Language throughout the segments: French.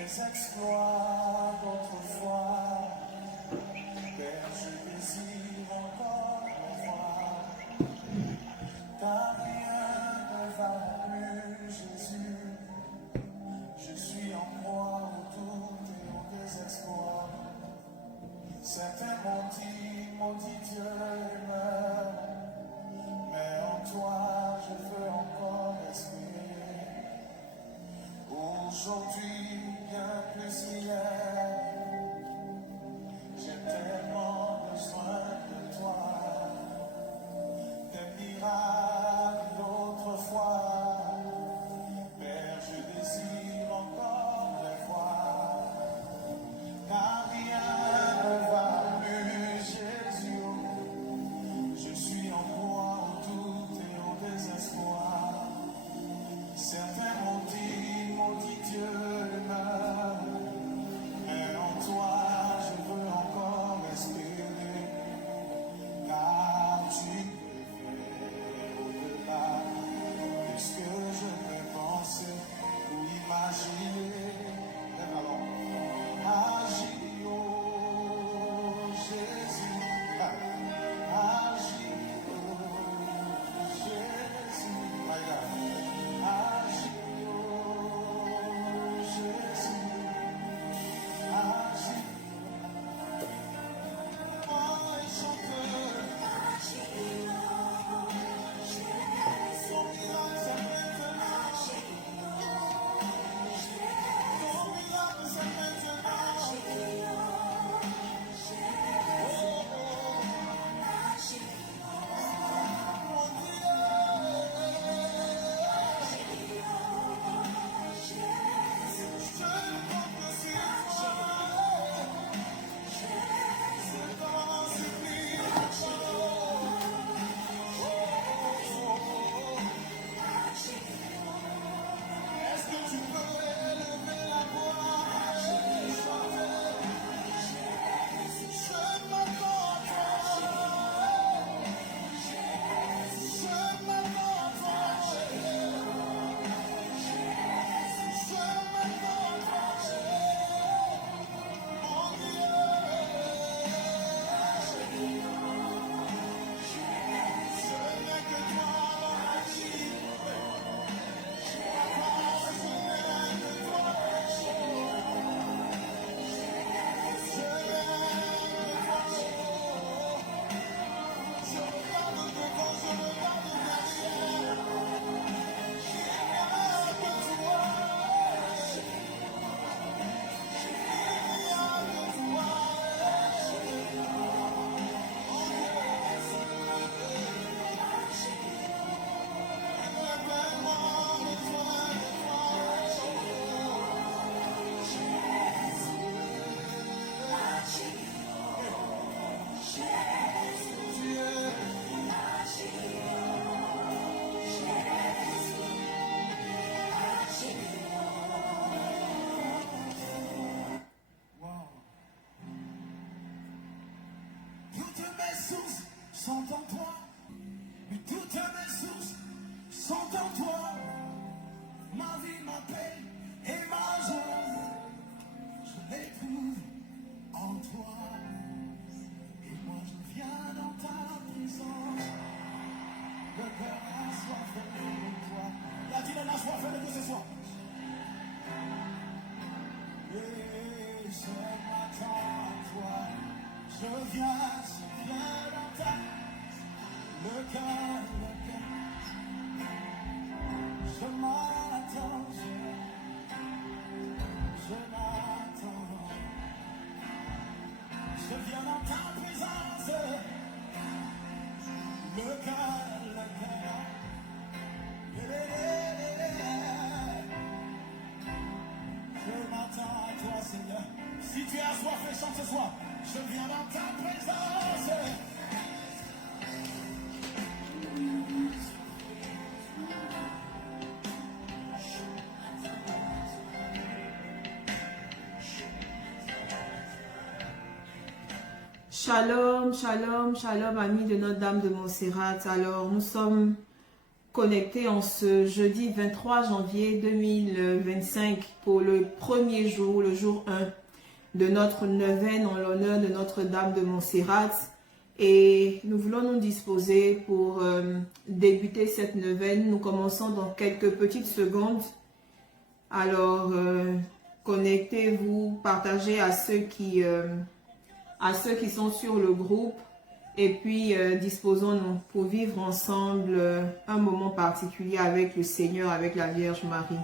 tes exploits d'autrefois. Père, je désire encore le voir, car rien ne va plus, Jésus. Je suis en proie au doute et au désespoir. Certains m'ont dit Dieu meurt, mais en toi je veux encore respirer. Aujourd'hui, bien plus qu'hier, j'ai tellement besoin de toi. Des miracles d'autrefois, Père, je désire encore les voir. Car rien ne va plus, Jésus. Je suis en proie au doute et au désespoir. Certains m'ont dit Dieu meurt, mais en toi je veux encore respirer, car tu peux faire au-delà de ce que je peux penser ou imaginer. Alors, agis, oh Jésus, agis, oh Jésus, my God. Agis, oh Jésus, agis, oh et chante, son miracle c'est maintenant, son miracle c'est maintenant, oh oh, mon Dieu, je compte sur toi, c'est dans ce prix, est-ce que tu peux élever la voix et chanter? Je m'attends à toi, je m'attends à toi, je m'attends à toi, mon Dieu. Je n'ai que toi dans ma vie, je n'ai que toi, je regarde devant, je regarde derrière, il n'y a que toi, il n'y a que toi, j'ai vraiment besoin de Dieu. Wow. Toutes mes sources sont en toi, toutes mes sources sont en toi. Ma vie, ma paix et ma joie, je les trouve en toi. Et moi je viens dans ta présence, le cœur a soif de toi. La dit la soif de Dieu ce soir. Et je m'attends à toi, je viens dans ta, le cœur, je m'attends, je m'attends, je viens dans ta présence, le cœur, je m'attends à toi, Seigneur. Si tu as soif et chante ce soir, je viens dans ta présence. Shalom, shalom, shalom, amis de Notre-Dame de Montserrat. Alors, nous sommes connectés en ce jeudi 23 janvier 2025 pour le premier jour, le jour 1 de notre neuvaine en l'honneur de Notre-Dame de Montserrat. Et nous voulons nous disposer pour débuter cette neuvaine. Nous commençons dans quelques petites secondes. Alors, connectez-vous, partagez à ceux qui sont sur le groupe. Et puis, disposons-nous pour vivre ensemble un moment particulier avec le Seigneur, avec la Vierge Marie.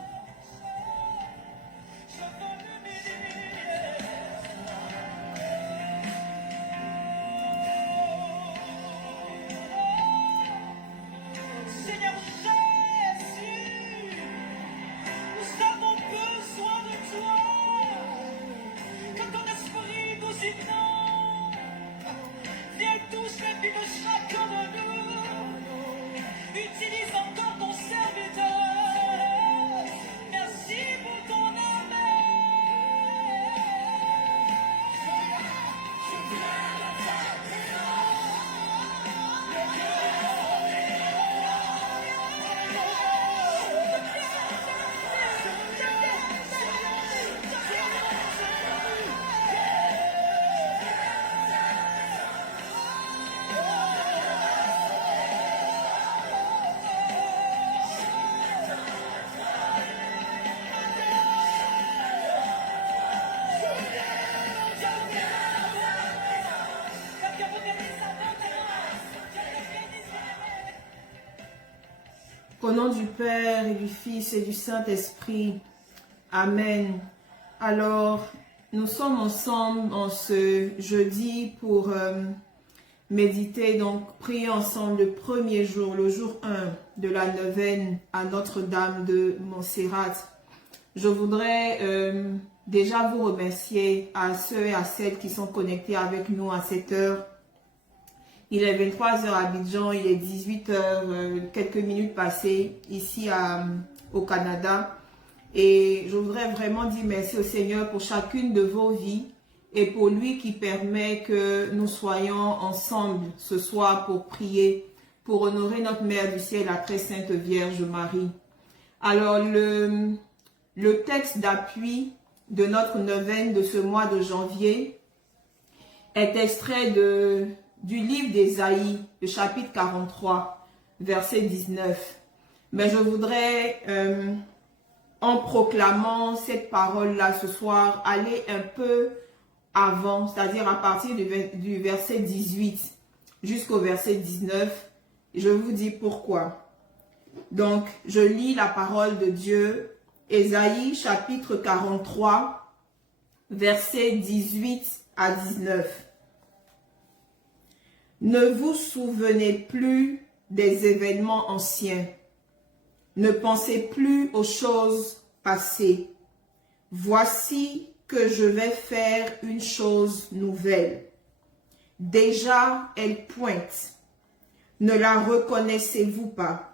Au nom du Père et du Fils et du Saint-Esprit. Amen. Alors, nous sommes ensemble en ce jeudi pour méditer, donc prier ensemble le premier jour, le jour 1 de la neuvaine à Notre-Dame de Montserrat. Je voudrais déjà vous remercier à ceux et à celles qui sont connectés avec nous à cette heure. Il est 23h à Abidjan, il est 18h, quelques minutes passées ici au Canada. Et je voudrais vraiment dire merci au Seigneur pour chacune de vos vies et pour lui qui permet que nous soyons ensemble ce soir pour prier, pour honorer notre Mère du ciel, la très sainte Vierge Marie. Alors le texte d'appui de notre neuvaine de ce mois de janvier est extrait du livre d'Ésaïe, le chapitre 43, verset 19. Mais je voudrais, en proclamant cette parole-là ce soir, aller un peu avant, c'est-à-dire à partir du verset 18 jusqu'au verset 19. Je vous dis pourquoi. Donc, je lis la parole de Dieu, Ésaïe, chapitre 43, verset 18 à 19. Ne vous souvenez plus des événements anciens. Ne pensez plus aux choses passées. Voici que je vais faire une chose nouvelle. Déjà, elle pointe. Ne la reconnaissez-vous pas?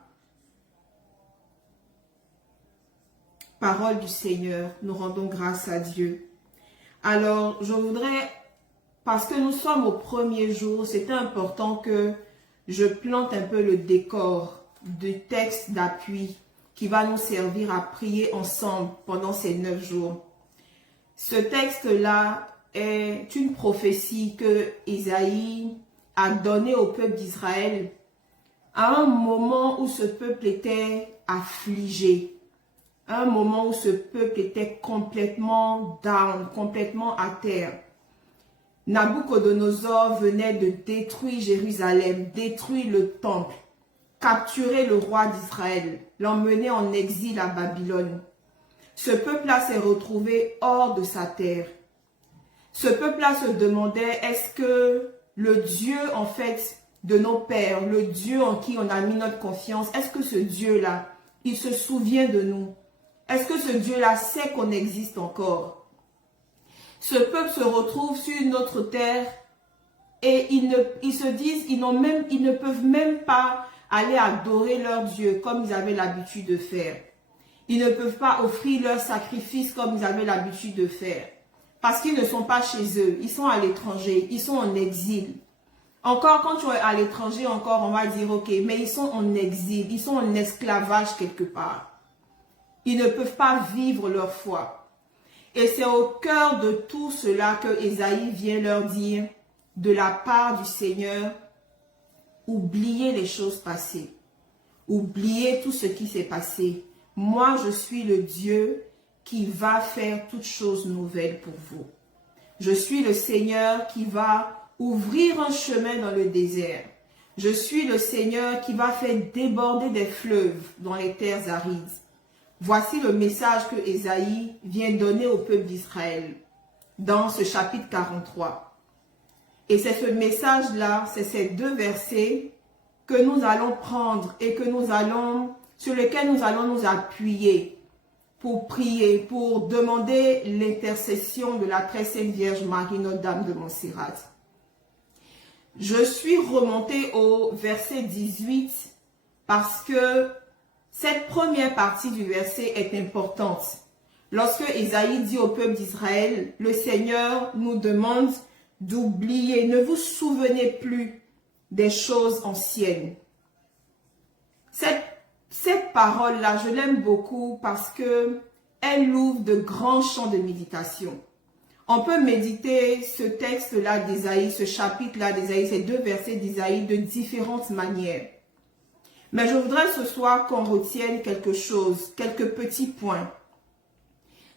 Parole du Seigneur, nous rendons grâce à Dieu. Alors, je voudrais... Parce que nous sommes au premier jour, c'est important que je plante un peu le décor du texte d'appui qui va nous servir à prier ensemble pendant ces 9 jours. Ce texte-là est une prophétie que Isaïe a donnée au peuple d'Israël à un moment où ce peuple était affligé, à un moment où ce peuple était complètement down, complètement à terre. Nabuchodonosor venait de détruire Jérusalem, détruire le temple, capturer le roi d'Israël, l'emmener en exil à Babylone. Ce peuple-là s'est retrouvé hors de sa terre. Ce peuple-là se demandait, est-ce que le Dieu, en fait, de nos pères, le Dieu en qui on a mis notre confiance, est-ce que ce Dieu-là, il se souvient de nous? Est-ce que ce Dieu-là sait qu'on existe encore? Ce peuple se retrouve sur une autre terre et ils se disent, ils ne peuvent même pas aller adorer leur Dieu comme ils avaient l'habitude de faire. Ils ne peuvent pas offrir leurs sacrifices comme ils avaient l'habitude de faire. Parce qu'ils ne sont pas chez eux, ils sont à l'étranger, ils sont en exil. Encore, quand tu es à l'étranger, encore, on va dire, ok, mais ils sont en exil, ils sont en esclavage quelque part. Ils ne peuvent pas vivre leur foi. Et c'est au cœur de tout cela que Ésaïe vient leur dire, de la part du Seigneur, oubliez les choses passées. Oubliez tout ce qui s'est passé. Moi, je suis le Dieu qui va faire toutes choses nouvelles pour vous. Je suis le Seigneur qui va ouvrir un chemin dans le désert. Je suis le Seigneur qui va faire déborder des fleuves dans les terres arides. Voici le message que Ésaïe vient donner au peuple d'Israël dans ce chapitre 43. Et c'est ce message-là, c'est ces deux versets que nous allons prendre et que sur lesquels nous allons nous appuyer pour prier, pour demander l'intercession de la très sainte Vierge Marie, Notre-Dame de Montserrat. Je suis remontée au verset 18 parce que cette première partie du verset est importante. Lorsque Ésaïe dit au peuple d'Israël, le Seigneur nous demande d'oublier, ne vous souvenez plus des choses anciennes. Cette parole-là, je l'aime beaucoup parce que elle ouvre de grands champs de méditation. On peut méditer ce texte-là d'Ésaïe, ce chapitre-là d'Ésaïe, ces deux versets d'Ésaïe de différentes manières. Mais je voudrais ce soir qu'on retienne quelque chose, quelques petits points.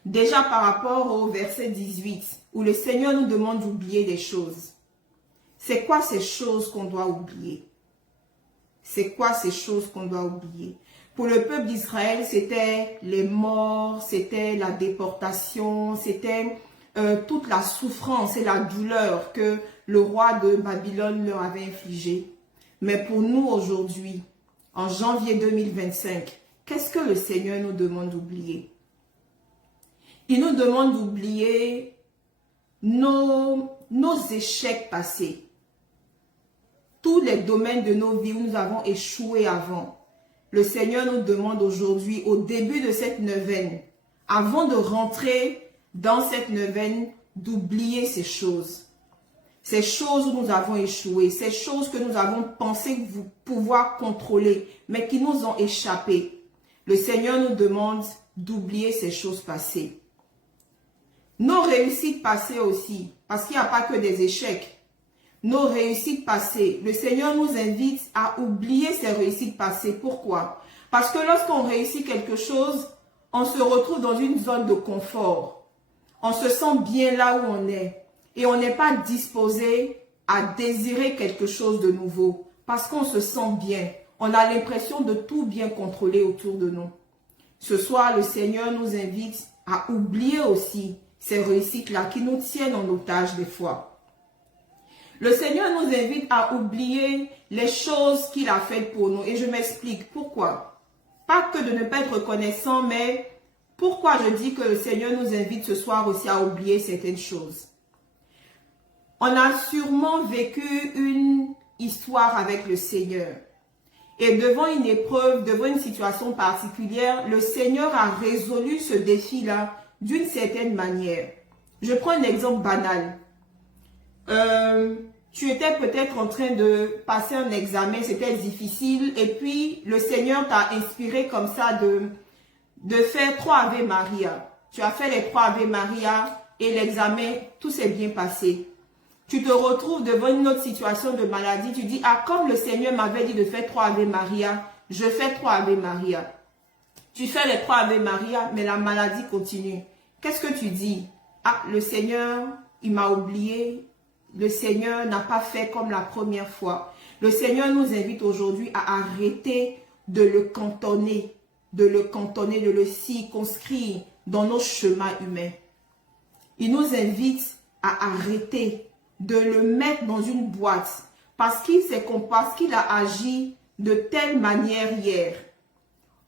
Déjà par rapport au verset 18, où le Seigneur nous demande d'oublier des choses. C'est quoi ces choses qu'on doit oublier? C'est quoi ces choses qu'on doit oublier? Pour le peuple d'Israël, c'était les morts, c'était la déportation, c'était toute la souffrance et la douleur que le roi de Babylone leur avait infligée. Mais pour nous aujourd'hui, en janvier 2025, qu'est-ce que le Seigneur nous demande d'oublier? Il nous demande d'oublier nos échecs passés. Tous les domaines de nos vies où nous avons échoué avant. Le Seigneur nous demande aujourd'hui, au début de cette neuvaine, avant de rentrer dans cette neuvaine, d'oublier ces choses. Ces choses où nous avons échoué, ces choses que nous avons pensé pouvoir contrôler, mais qui nous ont échappé. Le Seigneur nous demande d'oublier ces choses passées. Nos réussites passées aussi, parce qu'il n'y a pas que des échecs. Nos réussites passées, le Seigneur nous invite à oublier ces réussites passées. Pourquoi? Parce que lorsqu'on réussit quelque chose, on se retrouve dans une zone de confort. On se sent bien là où on est. Et on n'est pas disposé à désirer quelque chose de nouveau. Parce qu'on se sent bien. On a l'impression de tout bien contrôler autour de nous. Ce soir, le Seigneur nous invite à oublier aussi ces réussites-là qui nous tiennent en otage des fois. Le Seigneur nous invite à oublier les choses qu'il a faites pour nous. Et je m'explique pourquoi. Pas que de ne pas être reconnaissant, mais pourquoi je dis que le Seigneur nous invite ce soir aussi à oublier certaines choses. On a sûrement vécu une histoire avec le Seigneur. Et devant une épreuve, devant une situation particulière, le Seigneur a résolu ce défi-là d'une certaine manière. Je prends un exemple banal. Tu étais peut-être en train de passer un examen, c'était difficile, et puis le Seigneur t'a inspiré comme ça de faire 3 Ave Maria. Tu as fait les 3 Ave Maria et l'examen, tout s'est bien passé. Tu te retrouves devant une autre situation de maladie, tu dis, ah, comme le Seigneur m'avait dit de faire 3 Ave Maria, je fais 3 Ave Maria. Tu fais les 3 Ave Maria, mais la maladie continue. Qu'est-ce que tu dis? Ah, le Seigneur, il m'a oublié. Le Seigneur n'a pas fait comme la première fois. Le Seigneur nous invite aujourd'hui à arrêter de le cantonner, de le circonscrire dans nos chemins humains. Il nous invite à arrêter de le mettre dans une boîte parce qu'il a agi de telle manière hier.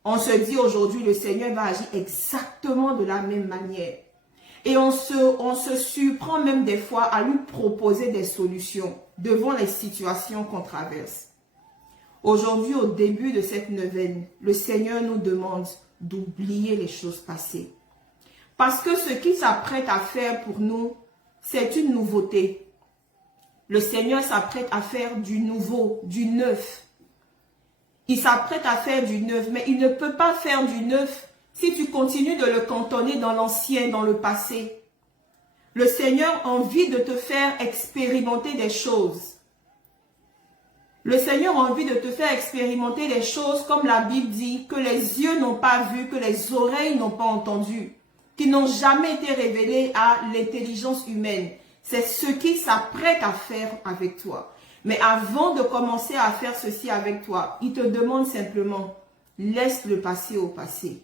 On se dit aujourd'hui, le Seigneur va agir exactement de la même manière. Et on se surprend même des fois à lui proposer des solutions devant les situations qu'on traverse. Aujourd'hui, au début de cette neuvaine, le Seigneur nous demande d'oublier les choses passées. Parce que ce qu'il s'apprête à faire pour nous, c'est une nouveauté. Le Seigneur s'apprête à faire du nouveau, du neuf. Il s'apprête à faire du neuf, mais il ne peut pas faire du neuf si tu continues de le cantonner dans l'ancien, dans le passé. Le Seigneur a envie de te faire expérimenter des choses. Le Seigneur a envie de te faire expérimenter des choses, comme la Bible dit, que les yeux n'ont pas vu, que les oreilles n'ont pas entendu, qui n'ont jamais été révélées à l'intelligence humaine. C'est ce qu'il s'apprête à faire avec toi. Mais avant de commencer à faire ceci avec toi, il te demande simplement, laisse le passé au passé.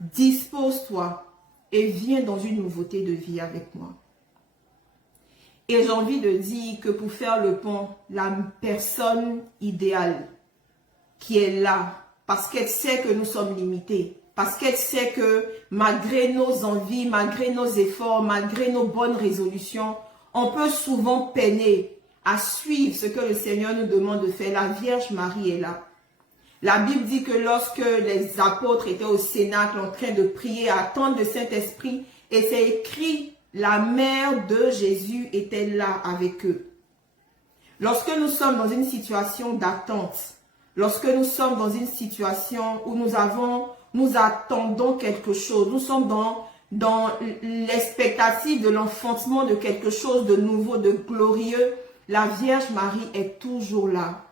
Dispose-toi et viens dans une nouveauté de vie avec moi. Et j'ai envie de dire que pour faire le pont, la personne idéale qui est là, parce qu'elle sait que nous sommes limités, parce qu'elle sait que malgré nos envies, malgré nos efforts, malgré nos bonnes résolutions, on peut souvent peiner à suivre ce que le Seigneur nous demande de faire. La Vierge Marie est là. La Bible dit que lorsque les apôtres étaient au Cénacle en train de prier, à attendre le Saint-Esprit, et c'est écrit, la mère de Jésus était là avec eux. Lorsque nous sommes dans une situation d'attente, lorsque nous sommes dans une situation où nous attendons quelque chose, nous sommes dans l'expectative de l'enfantement de quelque chose de nouveau, de glorieux, la Vierge Marie est toujours là.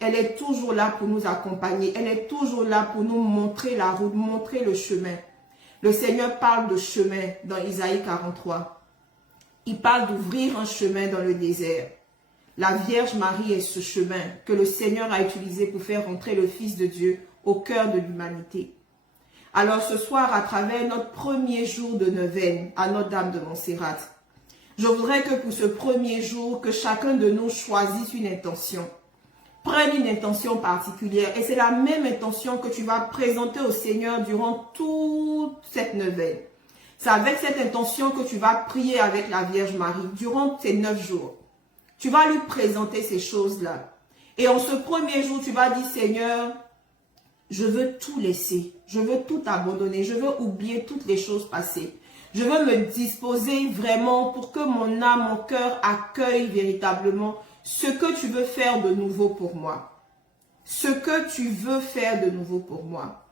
Elle est toujours là pour nous accompagner. Elle est toujours là pour nous montrer la route, montrer le chemin. Le Seigneur parle de chemin dans Isaïe 43. Il parle d'ouvrir un chemin dans le désert. La Vierge Marie est ce chemin que le Seigneur a utilisé pour faire entrer le Fils de Dieu au cœur de l'humanité. Alors ce soir, à travers notre premier jour de neuvaine à Notre-Dame de Montserrat, je voudrais que pour ce premier jour, que chacun de nous choisisse une intention. Prenne une intention particulière et c'est la même intention que tu vas présenter au Seigneur durant toute cette neuvaine. C'est avec cette intention que tu vas prier avec la Vierge Marie durant ces 9 jours. Tu vas lui présenter ces choses-là. Et en ce premier jour, tu vas dire, Seigneur, je veux tout laisser. Je veux tout abandonner. Je veux oublier toutes les choses passées. Je veux me disposer vraiment pour que mon âme, mon cœur accueille véritablement ce que tu veux faire de nouveau pour moi. Ce que tu veux faire de nouveau pour moi.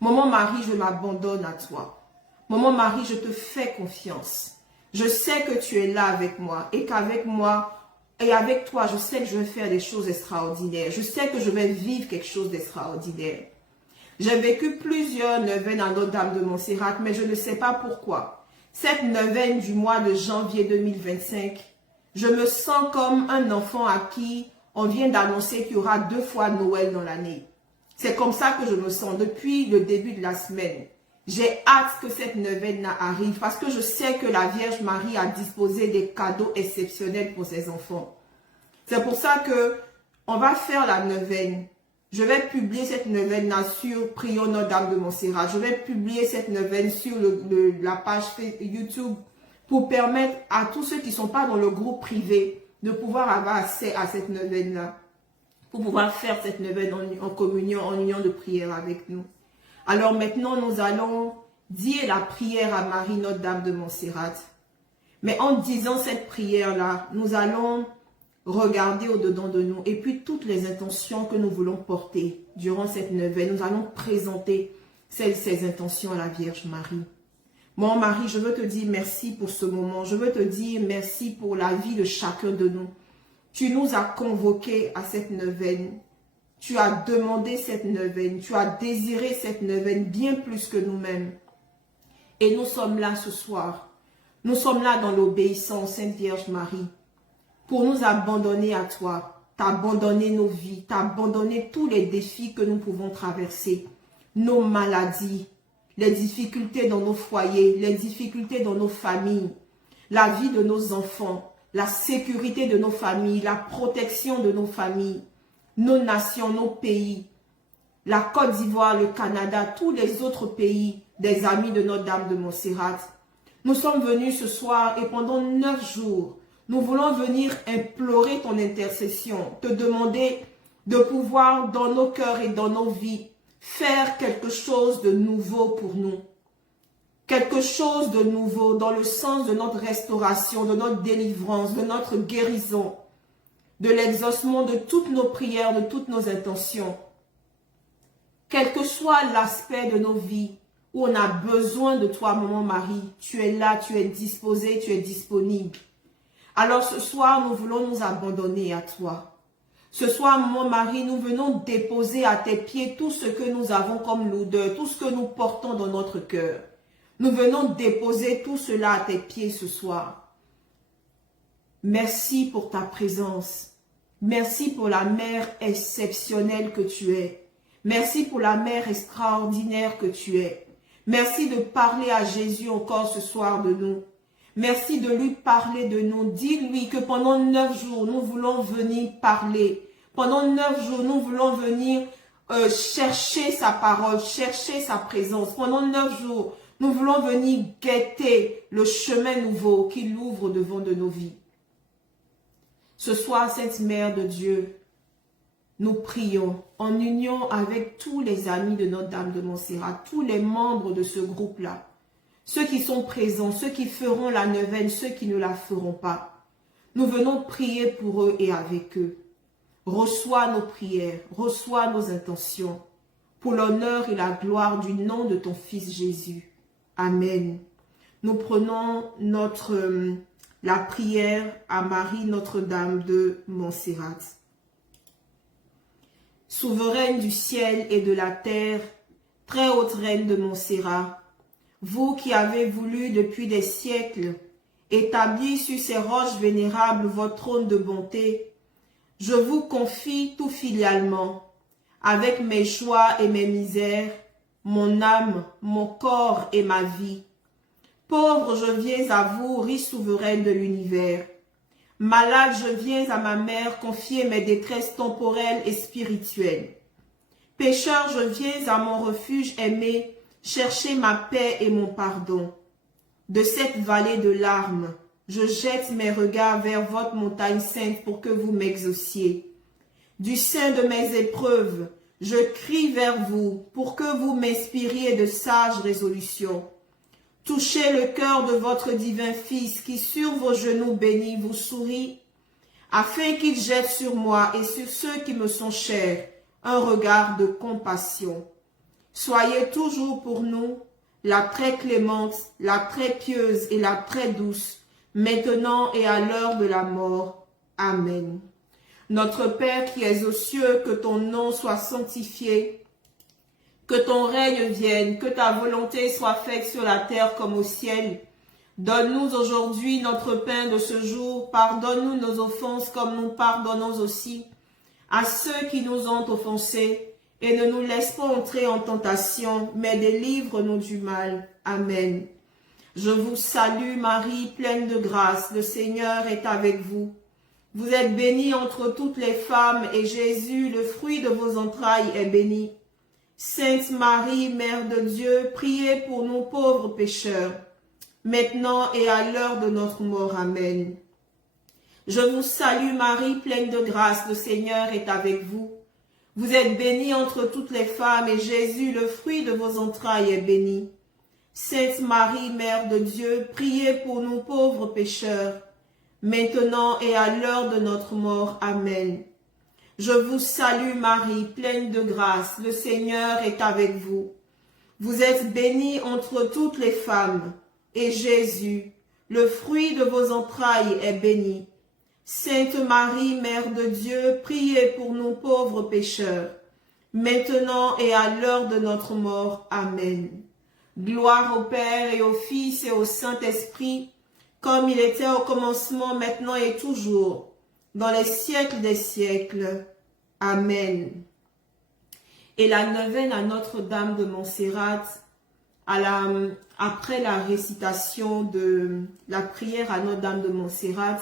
Maman Marie, je m'abandonne à toi. Maman Marie, je te fais confiance. Je sais que tu es là avec moi et qu'avec moi et avec toi, je sais que je vais faire des choses extraordinaires. Je sais que je vais vivre quelque chose d'extraordinaire. J'ai vécu plusieurs neuvaines à Notre-Dame de Montserrat, mais je ne sais pas pourquoi. Cette neuvaine du mois de janvier 2025, je me sens comme un enfant à qui on vient d'annoncer qu'il y aura 2 fois Noël dans l'année. C'est comme ça que je me sens depuis le début de la semaine. J'ai hâte que cette neuvaine arrive parce que je sais que la Vierge Marie a disposé des cadeaux exceptionnels pour ses enfants. C'est pour ça que on va faire la neuvaine. Je vais publier cette neuvaine-là sur Prions Notre-Dame de Montserrat. Je vais publier cette neuvaine sur la page YouTube pour permettre à tous ceux qui ne sont pas dans le groupe privé de pouvoir avoir accès à cette neuvaine-là. Pour pouvoir faire cette neuvaine en communion, en union de prière avec nous. Alors maintenant, nous allons dire la prière à Marie Notre-Dame de Montserrat. Mais en disant cette prière-là, nous allons regarder au-dedans de nous. Et puis toutes les intentions que nous voulons porter durant cette neuvaine, nous allons présenter ces intentions à la Vierge Marie. Mon Marie, je veux te dire merci pour ce moment. Je veux te dire merci pour la vie de chacun de nous. Tu nous as convoqués à cette neuvaine. Tu as demandé cette neuvaine. Tu as désiré cette neuvaine bien plus que nous-mêmes. Et nous sommes là ce soir. Nous sommes là dans l'obéissance, Sainte Vierge Marie, pour nous abandonner à toi, t'abandonner nos vies, t'abandonner tous les défis que nous pouvons traverser, nos maladies, les difficultés dans nos foyers, les difficultés dans nos familles, la vie de nos enfants, la sécurité de nos familles, la protection de nos familles, nos nations, nos pays, la Côte d'Ivoire, le Canada, tous les autres pays des amis de Notre-Dame de Montserrat. Nous sommes venus ce soir et pendant 9 jours, nous voulons venir implorer ton intercession, te demander de pouvoir dans nos cœurs et dans nos vies faire quelque chose de nouveau pour nous. Quelque chose de nouveau dans le sens de notre restauration, de notre délivrance, de notre guérison, de l'exaucement de toutes nos prières, de toutes nos intentions. Quel que soit l'aspect de nos vies où on a besoin de toi, maman Marie, tu es là, tu es disposée, tu es disponible. Alors ce soir, nous voulons nous abandonner à toi. Ce soir, maman Marie, nous venons déposer à tes pieds tout ce que nous avons comme lourdeur, tout ce que nous portons dans notre cœur. Nous venons déposer tout cela à tes pieds ce soir. Merci pour ta présence. Merci pour la mère exceptionnelle que tu es. Merci pour la mère extraordinaire que tu es. Merci de parler à Jésus encore ce soir de nous. Merci de lui parler de nous. Dis-lui que pendant 9 jours, nous voulons venir parler. Pendant 9 jours, nous voulons venir chercher sa parole, chercher sa présence. Pendant 9 jours, nous voulons venir guetter le chemin nouveau qu'il ouvre devant de nos vies. Ce soir, Sainte Mère de Dieu, nous prions en union avec tous les amis de Notre-Dame de Montserrat, tous les membres de ce groupe-là, ceux qui sont présents, ceux qui feront la neuvaine, ceux qui ne la feront pas. Nous venons prier pour eux et avec eux. Reçois nos prières, reçois nos intentions, pour l'honneur et la gloire du nom de ton Fils Jésus. Amen. Nous prenons la prière à Marie Notre-Dame de Montserrat. Souveraine du ciel et de la terre, très haute reine de Montserrat, vous qui avez voulu depuis des siècles établir sur ces roches vénérables votre trône de bonté, je vous confie tout filialement, avec mes choix et mes misères, mon âme, mon corps et ma vie. Pauvre, je viens à vous, riche souveraine de l'univers. Malade, je viens à ma mère confier mes détresses temporelles et spirituelles. Pécheur, je viens à mon refuge aimé, chercher ma paix et mon pardon. De cette vallée de larmes, je jette mes regards vers votre montagne sainte pour que vous m'exauciez. Du sein de mes épreuves, je crie vers vous pour que vous m'inspiriez de sages résolutions. Touchez le cœur de votre divin Fils qui sur vos genoux bénis vous sourit, afin qu'il jette sur moi et sur ceux qui me sont chers un regard de compassion. Soyez toujours pour nous la très clémente, la très pieuse et la très douce, maintenant et à l'heure de la mort. Amen. Notre Père qui es aux cieux, que ton nom soit sanctifié, que ton règne vienne, que ta volonté soit faite sur la terre comme au ciel. Donne-nous aujourd'hui notre pain de ce jour. Pardonne-nous nos offenses comme nous pardonnons aussi à ceux qui nous ont offensés. Et ne nous laisse pas entrer en tentation, mais délivre-nous du mal. Amen. Je vous salue Marie, pleine de grâce. Le Seigneur est avec vous. Vous êtes bénie entre toutes les femmes, et Jésus, le fruit de vos entrailles, est béni. Sainte Marie, Mère de Dieu, priez pour nous pauvres pécheurs, maintenant et à l'heure de notre mort. Amen. Je vous salue Marie, pleine de grâce, le Seigneur est avec vous. Vous êtes bénie entre toutes les femmes, et Jésus, le fruit de vos entrailles, est béni. Sainte Marie, Mère de Dieu, priez pour nous pauvres pécheurs, maintenant et à l'heure de notre mort. Amen. Je vous salue Marie, pleine de grâce, le Seigneur est avec vous. Vous êtes bénie entre toutes les femmes, et Jésus, le fruit de vos entrailles, est béni. Sainte Marie, Mère de Dieu, priez pour nous pauvres pécheurs, maintenant et à l'heure de notre mort. Amen. Gloire au Père et au Fils et au Saint-Esprit, comme il était au commencement, maintenant et toujours, dans les siècles des siècles. Amen. Et la neuvaine à Notre-Dame de Montserrat, après la récitation de la prière à Notre-Dame de Montserrat,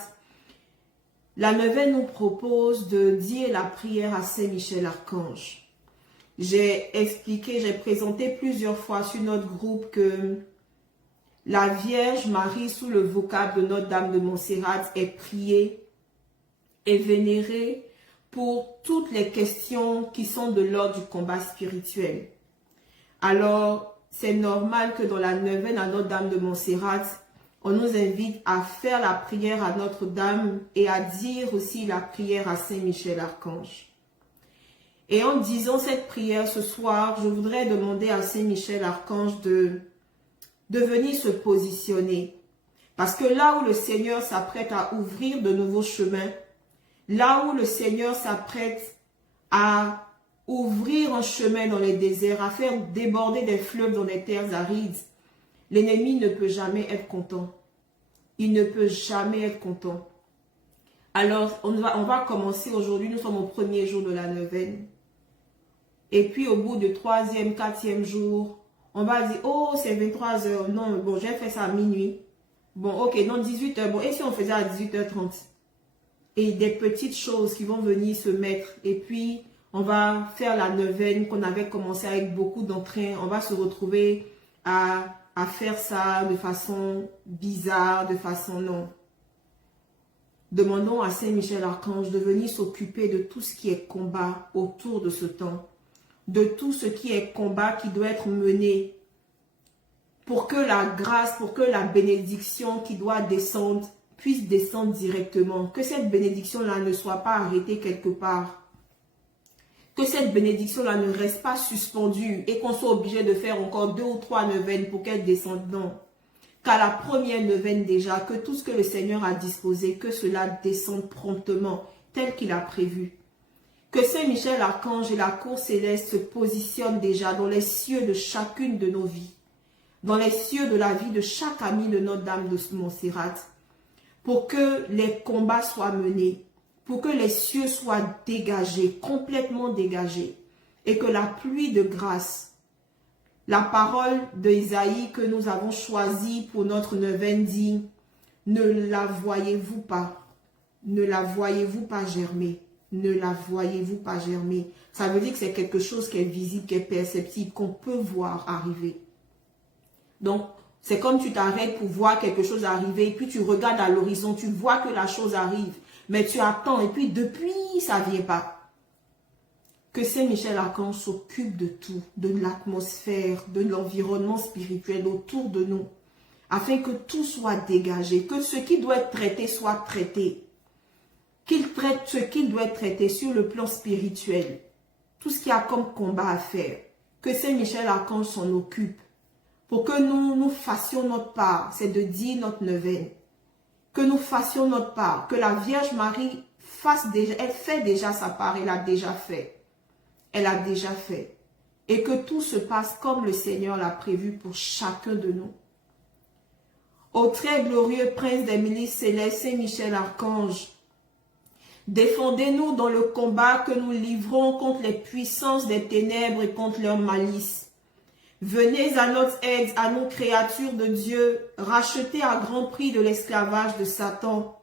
la neuvaine nous propose de dire la prière à Saint-Michel-Archange. J'ai expliqué, j'ai présenté plusieurs fois sur notre groupe que la Vierge Marie, sous le vocable de Notre-Dame de Montserrat, est priée et vénérée pour toutes les questions qui sont de l'ordre du combat spirituel. Alors, c'est normal que dans la neuvaine à Notre-Dame de Montserrat, on nous invite à faire la prière à Notre-Dame et à dire aussi la prière à Saint-Michel-Archange. Et en disant cette prière ce soir, je voudrais demander à Saint-Michel-Archange de venir se positionner. Parce que là où le Seigneur s'apprête à ouvrir de nouveaux chemins, là où le Seigneur s'apprête à ouvrir un chemin dans les déserts, à faire déborder des fleuves dans les terres arides, l'ennemi ne peut jamais être content. Il ne peut jamais être content. Alors, on va commencer aujourd'hui, nous sommes au premier jour de la neuvaine. Et puis, au bout du 3e, 4e jour, on va dire, oh, c'est 23 heures. Non, bon, j'ai fait ça à minuit. Bon, ok, non, 18 heures. Bon, et si on faisait à 18h30? Et des petites choses qui vont venir se mettre. Et puis, on va faire la neuvaine qu'on avait commencé avec beaucoup d'entrain. On va se retrouver à faire ça de façon bizarre, de façon non. Demandons à Saint-Michel-Archange de venir s'occuper de tout ce qui est combat autour de ce temps. De tout ce qui est combat qui doit être mené. Pour que la grâce, pour que la bénédiction qui doit descendre, puisse descendre directement. Que cette bénédiction-là ne soit pas arrêtée quelque part. Que cette bénédiction-là ne reste pas suspendue et qu'on soit obligé de faire encore 2 ou 3 neuvaines pour qu'elle descende. Non. Qu'à la première neuvaine déjà, que tout ce que le Seigneur a disposé, que cela descende promptement, tel qu'il a prévu. Que Saint-Michel Archange et la cour céleste se positionnent déjà dans les cieux de chacune de nos vies. Dans les cieux de la vie de chaque ami de Notre-Dame de Montserrat. Pour que les combats soient menés. Pour que les cieux soient dégagés, complètement dégagés, et que la pluie de grâce, la parole d'Isaïe que nous avons choisie pour notre neuvaine dit, ne la voyez-vous pas, ne la voyez-vous pas germer, ne la voyez-vous pas germer. Ça veut dire que c'est quelque chose qui est visible, qui est perceptible, qu'on peut voir arriver. Donc, c'est comme tu t'arrêtes pour voir quelque chose arriver, et puis tu regardes à l'horizon, tu vois que la chose arrive. Mais tu attends et puis depuis, ça ne vient pas. Que Saint-Michel-Archange s'occupe de tout, de l'atmosphère, de l'environnement spirituel autour de nous, afin que tout soit dégagé, que ce qui doit être traité soit traité. Qu'il traite ce qu'il doit être traité sur le plan spirituel. Tout ce qu'il y a comme combat à faire. Que Saint-Michel-Archange s'en occupe. Pour que nous fassions notre part, c'est de dire notre neuvaine. Que nous fassions notre part, que la Vierge Marie fasse déjà, elle fait déjà sa part, elle a déjà fait. Elle a déjà fait. Et que tout se passe comme le Seigneur l'a prévu pour chacun de nous. Ô très glorieux Prince des milices célestes, Saint-Michel Archange, défendez-nous dans le combat que nous livrons contre les puissances des ténèbres et contre leur malice. Venez à notre aide, à nos créatures de Dieu, rachetées à grand prix de l'esclavage de Satan.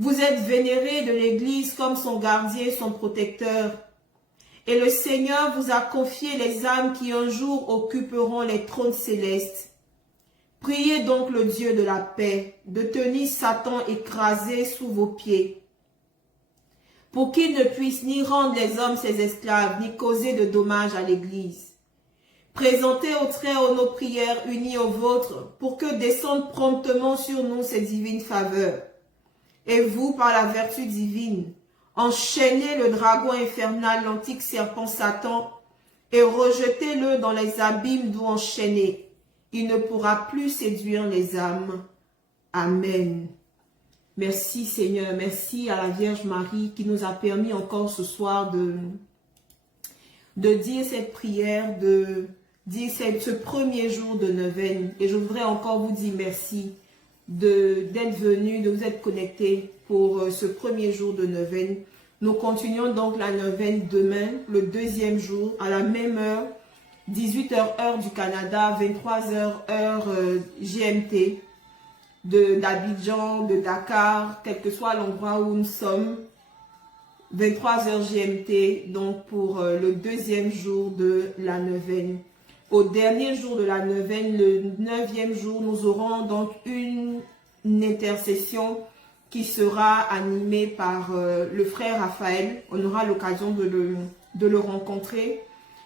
Vous êtes vénérés de l'Église comme son gardien, son protecteur. Et le Seigneur vous a confié les âmes qui un jour occuperont les trônes célestes. Priez donc le Dieu de la paix, de tenir Satan écrasé sous vos pieds, pour qu'il ne puisse ni rendre les hommes ses esclaves, ni causer de dommages à l'Église. Présentez au Très-Haut nos prières unies aux vôtres pour que descendent promptement sur nous ces divines faveurs. Et vous, par la vertu divine, enchaînez le dragon infernal, l'antique serpent Satan, et rejetez-le dans les abîmes d'où enchaîné. Il ne pourra plus séduire les âmes. Amen. Merci Seigneur, merci à la Vierge Marie qui nous a permis encore ce soir de dire cette prière, de dire ce premier jour de neuvaine. Et je voudrais encore vous dire merci d'être venu, de vous être connectés pour ce premier jour de neuvaine. Nous continuons donc la neuvaine demain, le deuxième jour, à la même heure, 18h heure du Canada, 23h heure GMT, d'Abidjan, de Dakar, quel que soit l'endroit où nous sommes, 23h GMT, donc pour le deuxième jour de la neuvaine. Au dernier jour de la neuvaine, le 9e jour, nous aurons donc une intercession qui sera animée par le frère Raphaël. On aura l'occasion de le rencontrer.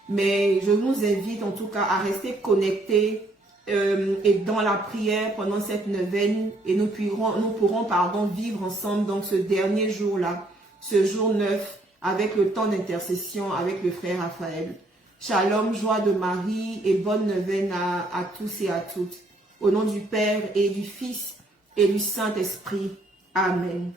Mais je vous invite en tout cas à rester connectés et dans la prière pendant cette neuvaine et nous pourrons vivre ensemble donc ce dernier jour-là, ce jour 9, avec le temps d'intercession avec le frère Raphaël. Shalom, joie de Marie et bonne neuvaine à tous et à toutes. Au nom du Père et du Fils et du Saint-Esprit. Amen.